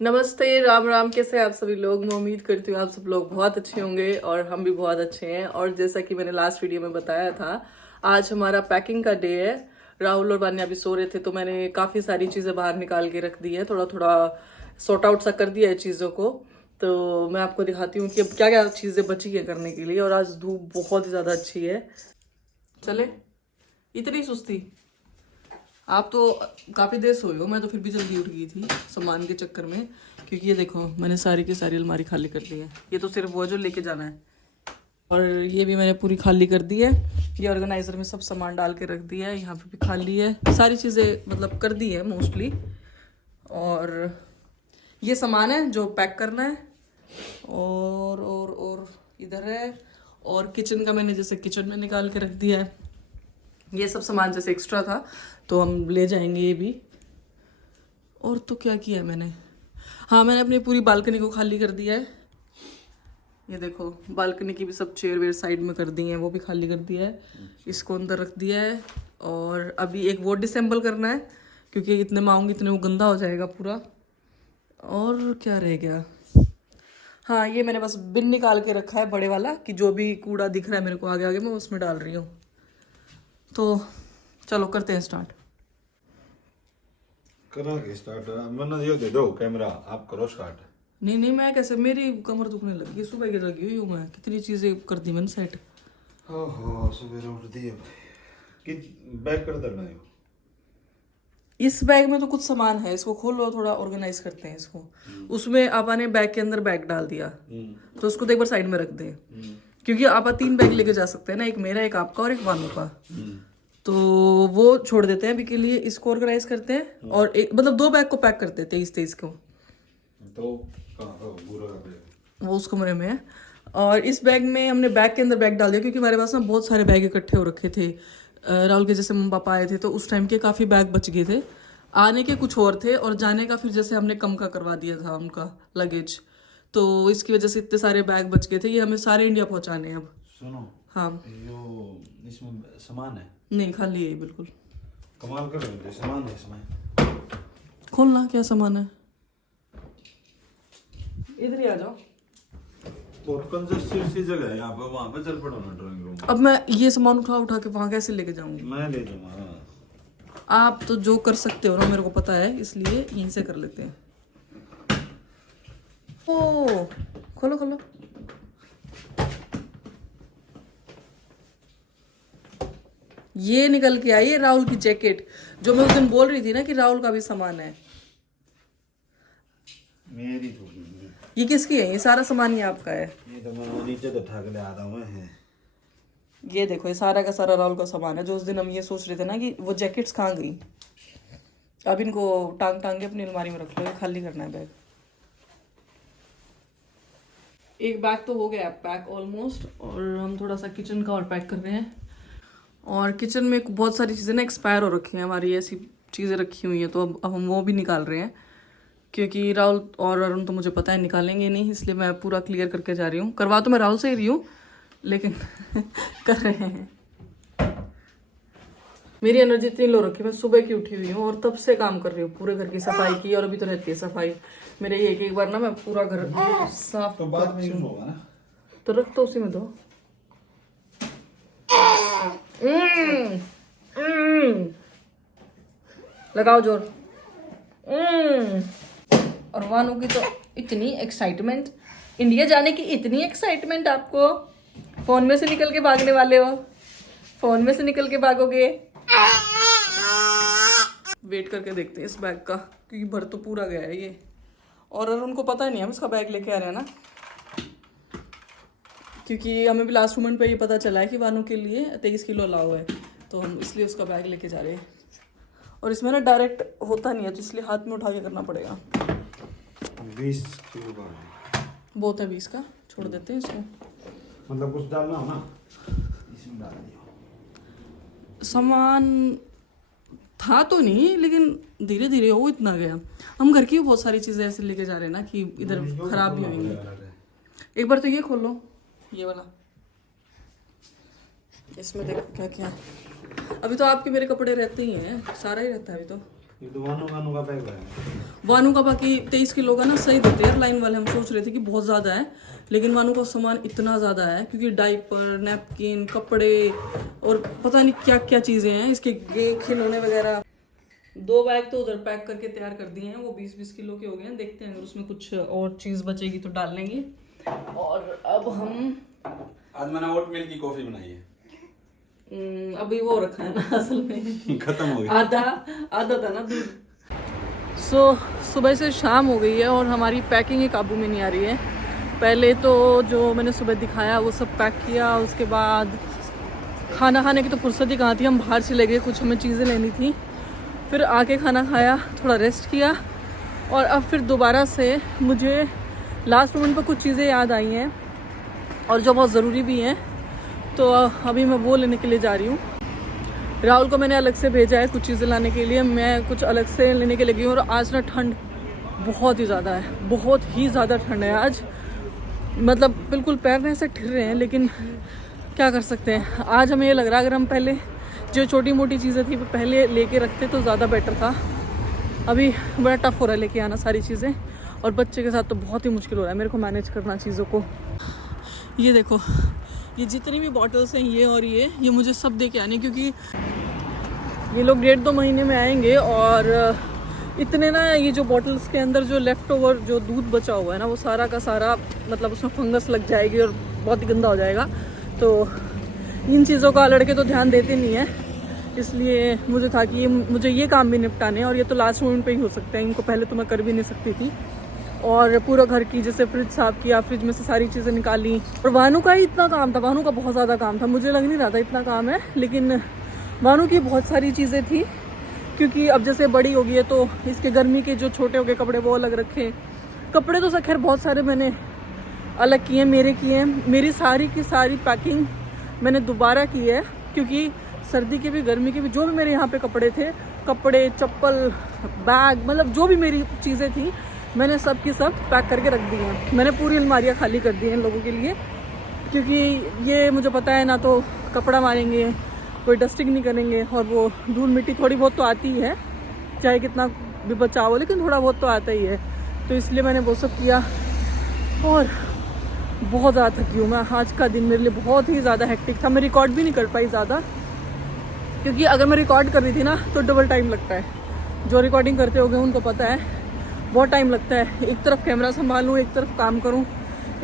नमस्ते, राम राम। कैसे हैं आप सभी लोग? मैं उम्मीद करती हूँ आप सब लोग बहुत अच्छे होंगे और हम भी बहुत अच्छे हैं। और जैसा कि मैंने लास्ट वीडियो में बताया था, आज हमारा पैकिंग का डे है। राहुल और वान्या अभी सो रहे थे तो मैंने काफ़ी सारी चीज़ें बाहर निकाल के रख दी है, थोड़ा थोड़ा सॉर्ट आउट सा कर दिया है चीज़ों को। तो मैं आपको दिखाती हूँ कि अब क्या क्या चीज़ें बची है करने के लिए। और आज धूप बहुत ही ज़्यादा अच्छी है। चले, इतनी सुस्ती? आप तो काफ़ी देर सोए हो, मैं तो फिर भी जल्दी उठ गई थी सामान के चक्कर में। क्योंकि ये देखो, मैंने सारी की सारी अलमारी खाली कर दी है। ये तो सिर्फ वो जो लेके जाना है, और ये भी मैंने पूरी खाली कर दी है। ये ऑर्गेनाइजर में सब सामान डाल के रख दिया है। यहाँ पे भी खाली है, सारी चीज़ें मतलब कर दी है मोस्टली। और ये सामान है जो पैक करना है। और इधर है। और किचन का मैंने जैसे किचन में निकाल के रख दिया है। ये सब सामान जैसे एक्स्ट्रा था तो हम ले जाएंगे ये भी। और तो क्या किया है मैंने, हाँ, मैंने अपनी पूरी बालकनी को खाली कर दिया है। ये देखो, बालकनी की भी सब चेयर वेयर साइड में कर दी हैं, वो भी खाली कर दिया है। इसको अंदर रख दिया है। और अभी एक वो डिसेंबल करना है, क्योंकि इतने मांगूंगी इतने वो गंदा हो जाएगा पूरा। और क्या रह गया, हाँ, ये मैंने बस बिन निकाल के रखा है बड़े वाला, कि जो भी कूड़ा दिख रहा है मेरे को आगे आगे मैं उसमें डाल रही हूँ। तो चलो करते हैं स्टार्ट। करा के स्टार्ट मैंने ये दे दो कैमरा, आप करो स्टार्ट। नहीं नहीं, मैं कैसे, मेरी कमर दुखने लगी, सुबह की लगी हुई हूँ मैं। कितनी चीज़ें कर दी मैंने सेट। ओहो, सवेरे उठ दिए कि बैक कर देना है। इस बैग में तो कुछ सामान है, इसको खोलो, थोड़ा ऑर्गेनाइज करते हैं इसको। उसमें आपा ने बैग के अंदर बैग डाल दिया, तो उसको तो एक बार साइड में रख दें। क्योंकि आपा 3 बैग लेके जा सकते हैं ना, एक मेरा, एक आपका और एक वानू का। तो वो छोड़ देते हैं अभी के लिए, इसको ऑर्गेनाइज करते हैं। और एक मतलब 2 बैग को पैक करते हैं, 23 को। तो कहाँ हो बुरा है? वो उस कमरे में है। और इस बैग में हमने बैग के अंदर बैग डाल दिया, क्योंकि हमारे पास ना बहुत सारे बैग इकट्ठे हो रखे थे। राहुल के जैसे मम्मी पापा आए थे तो उस टाइम के काफ़ी बैग बच गए थे। आने के कुछ और थे, और जाने का फिर जैसे हमने कम का करवा दिया था उनका लगेज। तो इसकी वजह से इतने सारे बैग बच गए थे। ये हमें सारे इंडिया पहुंचाने हैं अब। सुनो, हाँ, यो इसमें सामान है, नहीं खाली है बिल्कुल। कमाल कर रहे हो, सामान है इसमें। खोलना, क्या सामान है? इधर ही आ जाओ। और कंजस्टेड सी जगह है यहाँ पे, वहाँ पे चल पड़ो ना ड्राइंग रूम। अब मैं ये सामान उठा उठा के वहां कैसे लेके जाऊंगी? मैं ले जाऊँगा। आप तो जो कर सकते हो ना, मेरे को पता है, इसलिए यहीं से कर लेते हैं। ओ, खोलो खोलो। ये निकल के आई है राहुल की जैकेट, जो मैं उस दिन बोल रही थी ना कि राहुल का भी सामान है। मेरी तो ये किसकी है? ये सारा सामान ही आपका है? ये तो मैं नीचे तो ठाक ले आता हूँ है। ये देखो, ये सारा का सारा राहुल का सामान है। जो उस दिन हम ये सोच रहे थे ना कि वो जैकेट्स कहाँ गई। अब इनको टांग टांग के अपनी अलमारी में रख लो, ये खाली करना है बैग। एक बैग तो हो गया पैक ऑलमोस्ट, और हम थोड़ा सा किचन का और पैक कर रहे हैं। और किचन में बहुत सारी चीज़ें ना एक्सपायर हो रखी हैं हमारी, ऐसी चीज़ें रखी हुई हैं, तो अब हम वो भी निकाल रहे हैं। क्योंकि राहुल और अरुण तो मुझे पता है निकालेंगे नहीं, इसलिए मैं पूरा क्लियर करके जा रही हूँ। करवा तो मैं राहुल से ही रही हूँ, लेकिन कर रहे हैं। मेरी एनर्जी इतनी लो रखी, मैं सुबह की उठी हुई हूँ और तब से काम कर रही हूँ, पूरे घर की सफाई की। और अभी तो रहती है सफाई मेरे, एक बार ना मैं पूरा घर साफ तो बाद में यूज होगा ना, तो रख तो उसी में दो। लगाओ जोर। और वानू की तो इतनी एक्साइटमेंट, इंडिया जाने की इतनी एक्साइटमेंट आपको। फोन में से निकल के भागने वाले हो, फोन में से निकल के भागोगे। वेट करके देखते हैं इस बैग का, क्योंकि भर तो पूरा गया है ये। और उनको पता ही नहीं हम इसका बैग लेके आ रहे हैं ना, क्योंकि हमें भी लास्ट मोमेंट पे ये पता चला है कि वानू के लिए 23 किलो अलाउ है, तो हम इसलिए उसका बैग लेके जा रहे हैं। और इसमें ना डायरेक्ट होता नहीं है, तो इसलिए हाथ में उठा के करना पड़ेगा। 20 किलो का बहुत है 20 का, छोड़ देते हैं इसको। मतलब कुछ डालना हो ना इसमें डाल दियो। सामान था तो नहीं, लेकिन धीरे धीरे वो इतना गया। हम घर की भी बहुत सारी चीज़ें ऐसे लेके जा रहे हैं ना कि इधर खराब भी होंगी। एक बार तो ये खोल लो, ये वाला, इसमें देखो क्या क्या है। अभी तो आपके मेरे कपड़े रहते ही हैं, सारा ही रहता है अभी तो। ये तो वानू का बैग है। वानू का बाकी 23 किलो का ना सही देते हैं लाइन वाले। हम सोच रहे थे कि बहुत ज़्यादा है, लेकिन वानू का सामान इतना ज़्यादा है क्योंकि डाइपर, नैपकिन, कपड़े और पता नहीं क्या क्या चीज़ें हैं इसके, खिलौने वगैरह। 2 बैग तो उधर पैक करके तैयार कर दिए हैं, वो 20-20 किलो के हो गए हैं। देखते हैं अगर उसमें कुछ और चीज़ बचेगी तो डाल लेंगे। और अब हम आज मैंने ओट मिल्क की कॉफी बनाई है। अभी वो रखा है ना असल में खत्म हो गया। आधा था ना दूध। सुबह से शाम हो गई है और हमारी पैकिंग ही काबू में नहीं आ रही है। पहले तो जो मैंने सुबह दिखाया वो सब पैक किया, उसके बाद खाना खाने की तो फुर्सत ही कहाँ थी। हम बाहर चले गए, कुछ हमें चीज़ें लेनी थी, फिर आके खाना खाया, थोड़ा रेस्ट किया और अब फिर दोबारा से मुझे लास्ट मोमेंट पर कुछ चीज़ें याद आई हैं और जो बहुत ज़रूरी भी हैं, तो अभी मैं वो लेने के लिए जा रही हूँ। राहुल को मैंने अलग से भेजा है कुछ चीज़ें लाने के लिए, मैं कुछ अलग से लेने के लिए गई हूँ। और आज ना ठंड बहुत ही ज़्यादा है, बहुत ही ज़्यादा ठंड है आज, मतलब बिल्कुल पैर में ऐसे ठिर रहे हैं। लेकिन क्या कर सकते हैं, आज हमें ये लग रहा है अगर हम पहले जो छोटी मोटी चीज़ें थी वो पहले लेके रखते तो ज़्यादा बेटर था। अभी बड़ा टफ हो रहा है लेके आना सारी चीज़ें, और बच्चे के साथ तो बहुत ही मुश्किल हो रहा है मेरे को मैनेज करना चीज़ों को। ये देखो, ये जितनी भी बॉटल्स हैं ये और ये मुझे सब दे के आने, क्योंकि ये लोग 1.5-2 महीने में आएंगे। और इतने ना ये जो बॉटल्स के अंदर जो लेफ़्ट ओवर जो दूध बचा हुआ है ना, वो सारा का सारा मतलब उसमें फंगस लग जाएगी और बहुत ही गंदा हो जाएगा। तो इन चीज़ों का लड़के तो ध्यान देते नहीं है, इसलिए मुझे था कि मुझे ये काम भी निपटाने, और ये तो लास्ट मोमेंट पे ही हो सकते हैं, इनको पहले तो मैं कर भी नहीं सकती थी। और पूरा घर की जैसे फ्रिज साफ़ किया, फ्रिज में से सारी चीज़ें निकाली। और वानू का ही इतना काम था, वानू का बहुत ज़्यादा काम था, मुझे लग नहीं रहा था इतना काम है, लेकिन वानू की बहुत सारी चीज़ें थी। क्योंकि अब जैसे बड़ी हो गई है तो इसके गर्मी के जो छोटे हो गए कपड़े वो अलग रखे। कपड़े तो खैर बहुत सारे मैंने अलग किए, मेरे किए हैं। मेरी सारी की सारी पैकिंग मैंने दोबारा की है, क्योंकि सर्दी के भी गर्मी के भी जो भी मेरे यहाँ पे कपड़े थे, कपड़े, चप्पल, बैग, मतलब जो भी मेरी चीज़ें थी मैंने सब की सब पैक करके रख दी हैं। मैंने पूरी अलमारियाँ खाली कर दी हैं इन लोगों के लिए, क्योंकि ये मुझे पता है ना तो कपड़ा मारेंगे, कोई डस्टिंग नहीं करेंगे, और वो धूल मिट्टी थोड़ी बहुत तो आती ही है, चाहे कितना भी बचाव हो, लेकिन थोड़ा बहुत तो आता ही है। तो इसलिए मैंने वो सब किया। और बहुत ज़्यादा थकी हूँ मैं, आज का दिन मेरे लिए बहुत ही ज़्यादा हेक्टिक था। मैं रिकॉर्ड भी नहीं कर पाई ज़्यादा, क्योंकि अगर मैं रिकॉर्ड कर रही थी ना तो डबल टाइम लगता है। जो रिकॉर्डिंग करते होंगे उनको पता है, बहुत टाइम लगता है, एक तरफ कैमरा संभालूँ, एक तरफ काम करूँ।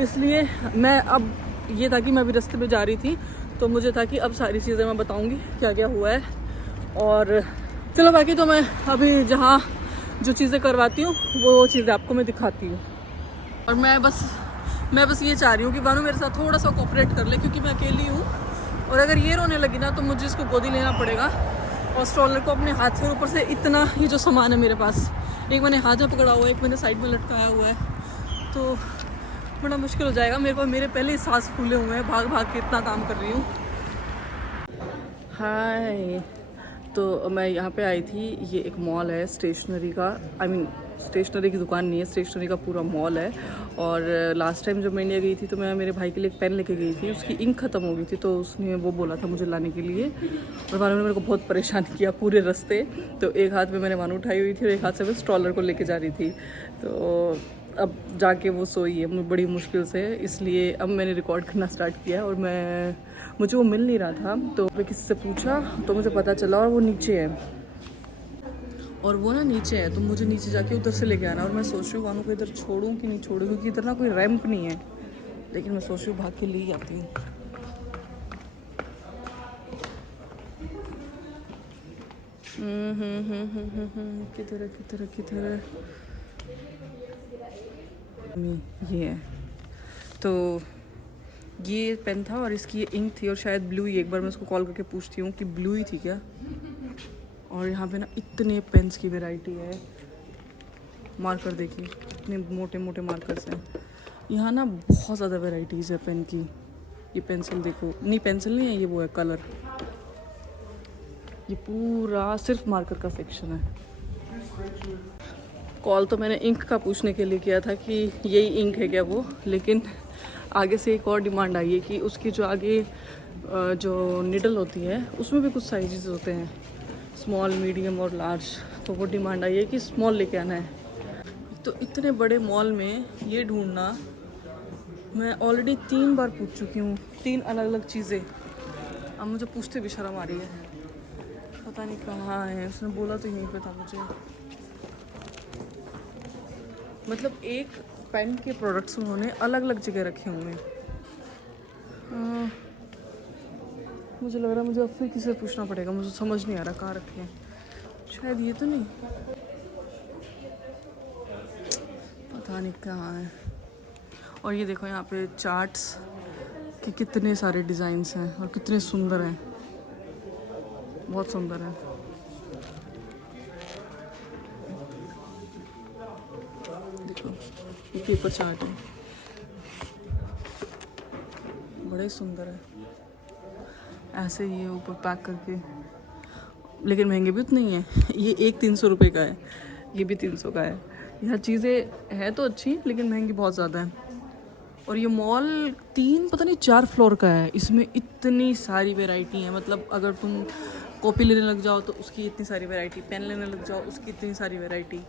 इसलिए मैं अब ये था कि मैं अभी रास्ते पे जा रही थी, तो मुझे था कि अब सारी चीज़ें मैं बताऊँगी क्या क्या हुआ है। और चलो बाकी तो मैं अभी जहाँ जो चीज़ें करवाती हूँ वो चीज़ें आपको मैं दिखाती हूँ। और मैं बस ये चाह रही हूँ कि वानू मेरे साथ थोड़ा सा कोऑपरेट कर ले, क्योंकि मैं अकेली हूँ, और अगर ये रोने लगी ना तो मुझे इसको गोदी लेना पड़ेगा और स्ट्रॉलर को अपने हाथ से, ऊपर से इतना ही जो सामान है मेरे पास, एक मैंने हाथ में पकड़ा हुआ है, एक मैंने साइड में लटकाया हुआ है, तो बड़ा मुश्किल हो जाएगा मेरे को। मेरे पहले ही सांस फूले हुए हैं, भाग भाग के इतना काम कर रही हूँ। हाय, तो मैं यहाँ पे आई थी, ये एक मॉल है स्टेशनरी का, स्टेशनरी की दुकान नहीं है, स्टेशनरी का पूरा मॉल है। और लास्ट टाइम जब मैं इंडिया गई थी तो मैं मेरे भाई के लिए एक पेन लेके गई थी, उसकी इंक ख़त्म हो गई थी, तो उसने वो बोला था मुझे लाने के लिए, और वानू ने मेरे को बहुत परेशान किया पूरे रास्ते। तो एक हाथ में मैंने वानू उठाई हुई थी और एक हाथ से मैं स्ट्रॉलर को लेके जा रही थी। तो अब जाके वो सोई है बड़ी मुश्किल से, इसलिए अब मैंने रिकॉर्ड करना स्टार्ट किया। और मुझे वो मिल नहीं रहा था, तो मैं किसी से पूछा तो मुझे पता चला, और वो नीचे है, और वो ना नीचे है, तो मुझे नीचे जाके उधर से लेके आना। और मैं सोच रही हूँ वानू को इधर छोड़ूं कि नहीं छोड़ूं, क्योंकि इधर ना कोई रैंप नहीं है, लेकिन मैं सोच रही हूँ भाग के ले आती हूँ। किधर ये है। तो ये पेन था और इसकी ये इंक थी, और शायद ब्लू ही, एक बार मैं उसको कॉल करके पूछती हूँ कि ब्लू ही थी क्या। और यहाँ पे ना इतने पेन्स की वैरायटी है, मार्कर देखिए इतने मोटे मोटे मार्कर्स हैं यहाँ ना, बहुत ज़्यादा वैरायटीज़ है पेन की। ये पेंसिल देखो, नहीं पेंसिल नहीं है ये, वो है कलर। ये पूरा सिर्फ मार्कर का सेक्शन है। कॉल तो मैंने इंक का पूछने के लिए किया था कि यही इंक है क्या वो, लेकिन आगे से एक और डिमांड आई है कि उसकी जो आगे जो निडल होती है उसमें भी कुछ साइजेस होते हैं, स्मॉल, मीडियम और लार्ज। तो वो डिमांड आई है कि स्मॉल लेके आना है। तो इतने बड़े मॉल में ये ढूंढना, मैं ऑलरेडी 3 बार पूछ चुकी हूँ, 3 अलग अलग चीज़ें। अब मुझे पूछते भी शर्म आ रही है, पता नहीं कहाँ है। उसने बोला तो यहीं पे था मुझे। मतलब एक पेन के प्रोडक्ट्स उन्होंने अलग अलग जगह रखे हुए हैं। मुझे लग रहा है मुझे अब फिर किसी से पूछना पड़ेगा, मुझे समझ नहीं आ रहा कहाँ रखे हैं। शायद ये तो नहीं, पता नहीं कहाँ है। और ये देखो यहाँ पे चार्ट्स के कितने सारे डिज़ाइंस हैं और कितने सुंदर हैं, बहुत सुंदर है। देखो ये पेपर चार्ट है, बड़े सुंदर है। ऐसे ये ऊपर पैक करके, लेकिन महंगे भी उतने ही हैं। ये एक 300 रुपये का है, ये भी 300 का है। यहाँ चीज़ें हैं तो अच्छी, लेकिन महंगी बहुत ज़्यादा है। और ये मॉल 3 पता नहीं 4 फ्लोर का है। इसमें इतनी सारी वैरायटी है, मतलब अगर तुम कॉपी लेने लग जाओ तो उसकी इतनी सारी वैरायटी, पेन लेने लग जाओ उसकी इतनी सारी वैरायटी।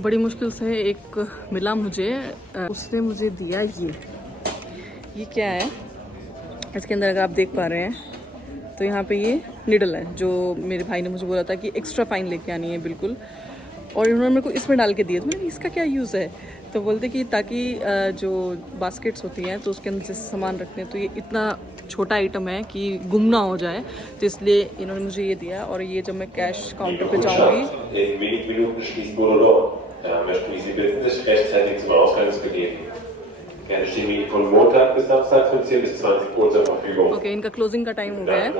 बड़ी मुश्किल से एक मिला मुझे, उसने मुझे दिया ये क्या है। इसके अंदर अगर आप देख पा रहे हैं तो यहाँ पे ये निडल है, जो मेरे भाई ने मुझे बोला था कि एक्स्ट्रा फाइन लेके आनी है बिल्कुल। और इन्होंने मेरे को इसमें डाल के दिया, तो मैंने इसका क्या यूज़ है। तो बोलते कि ताकि जो बास्केट्स होती हैं तो उसके अंदर जैसे सामान रखते हैं, तो ये इतना छोटा आइटम है कि गुम ना हो जाए, तो इसलिए इन्होंने मुझे ये दिया। और ये जब मैं कैश काउंटर पे जाऊँगी, ओके, इनका क्लोजिंग का टाइम हो गया है,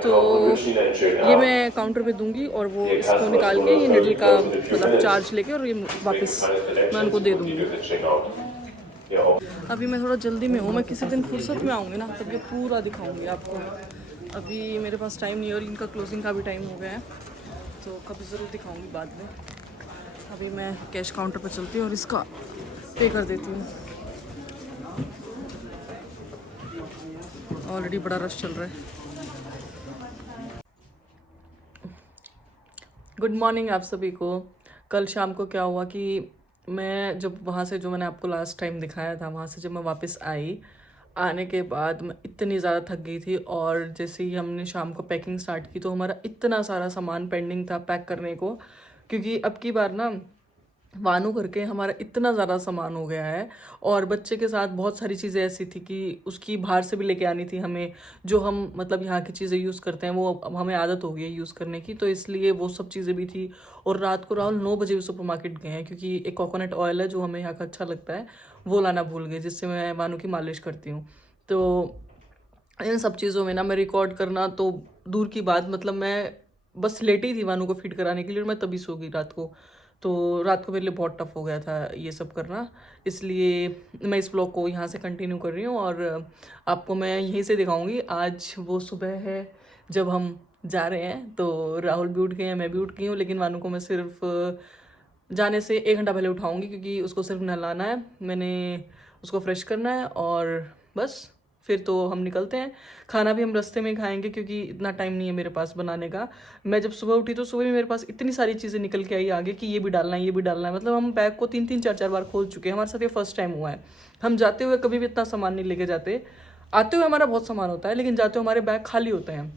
तो ये मैं काउंटर पे दूंगी और वो इसको निकाल के ये निडल का मतलब चार्ज लेके और ये वापस मैं उनको दे दूंगी। अभी मैं थोड़ा जल्दी में हूँ, मैं किसी दिन फुर्सत में आऊँगी ना तब ये पूरा दिखाऊंगी आपको। अभी मेरे पास टाइम नहीं है और इनका क्लोजिंग का भी टाइम हो गया है, तो कभी ज़रूर दिखाऊंगी बाद में। अभी मैं कैश काउंटर पर चलती हूँ और इसका पे कर देती हूँ। ऑलरेडी बड़ा रश चल रहा है। गुड मॉर्निंग आप सभी को। कल शाम को क्या हुआ कि मैं जब वहाँ से, जो मैंने आपको लास्ट टाइम दिखाया था, वहाँ से जब मैं वापस आई, आने के बाद मैं इतनी ज़्यादा थक गई थी। और जैसे ही हमने शाम को पैकिंग स्टार्ट की तो हमारा इतना सारा सामान पेंडिंग था पैक करने को, क्योंकि अब की बार ना वानू करके हमारा इतना ज़्यादा सामान हो गया है। और बच्चे के साथ बहुत सारी चीज़ें ऐसी थी कि उसकी बाहर से भी लेके आनी थी हमें, जो हम मतलब यहाँ की चीज़ें यूज़ करते हैं वो अब हमें आदत हो गई है यूज़ करने की, तो इसलिए वो सब चीज़ें भी थी। और रात को राहुल 9 बजे भी सुपर मार्केट गए हैं, क्योंकि एक कोकोनट ऑयल है जो हमें यहाँ का अच्छा लगता है, वो लाना भूल गए, जिससे मैं वानू की मालिश करती हूँ। तो इन सब चीज़ों में ना मैं रिकॉर्ड करना तो दूर की बात, मतलब मैं बस लेटी थी वानू को फीड कराने के लिए और मैं तभी सो गई रात को। तो रात को मेरे लिए बहुत टफ हो गया था ये सब करना, इसलिए मैं इस व्लॉग को यहाँ से कंटिन्यू कर रही हूँ और आपको मैं यहीं से दिखाऊंगी। आज वो सुबह है जब हम जा रहे हैं, तो राहुल भी उठ गए हैं, मैं भी उठ गई हूँ, लेकिन वानू को मैं सिर्फ जाने से 1 घंटा पहले उठाऊंगी, क्योंकि उसको सिर्फ नहलाना है, मैंने उसको फ्रेश करना है और बस फिर तो हम निकलते हैं। खाना भी हम रास्ते में खाएंगे, क्योंकि इतना टाइम नहीं है मेरे पास बनाने का। मैं जब सुबह उठी तो सुबह भी मेरे पास इतनी सारी चीज़ें निकल के आई आगे कि ये भी डालना है, ये भी डालना है। मतलब हम बैग को 3-3 4-4 बार खोल चुके हैं, हमारे साथ ये फर्स्ट टाइम हुआ है। हम जाते हुए कभी भी इतना सामान नहीं लेके जाते, आते हुए हमारा बहुत सामान होता है, लेकिन जाते हुए हमारे बैग खाली होते हैं।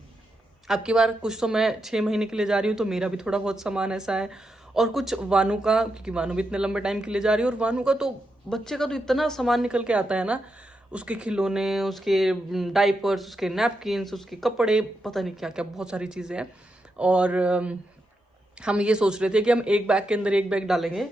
अब की बार कुछ तो मैं 6 महीने के लिए जा रही हूँ, तो मेरा भी थोड़ा बहुत सामान ऐसा है, और कुछ वानू का, क्योंकि वानू भी इतने लंबे टाइम के लिए जा रही है। और वानू का तो, बच्चे का तो इतना सामान निकल के आता है ना, उसके खिलौने, उसके डाइपर्स, उसके नैपकिन्स, उसके कपड़े, पता नहीं क्या क्या, बहुत सारी चीज़ें हैं। और हम ये सोच रहे थे कि हम एक बैग के अंदर एक बैग डालेंगे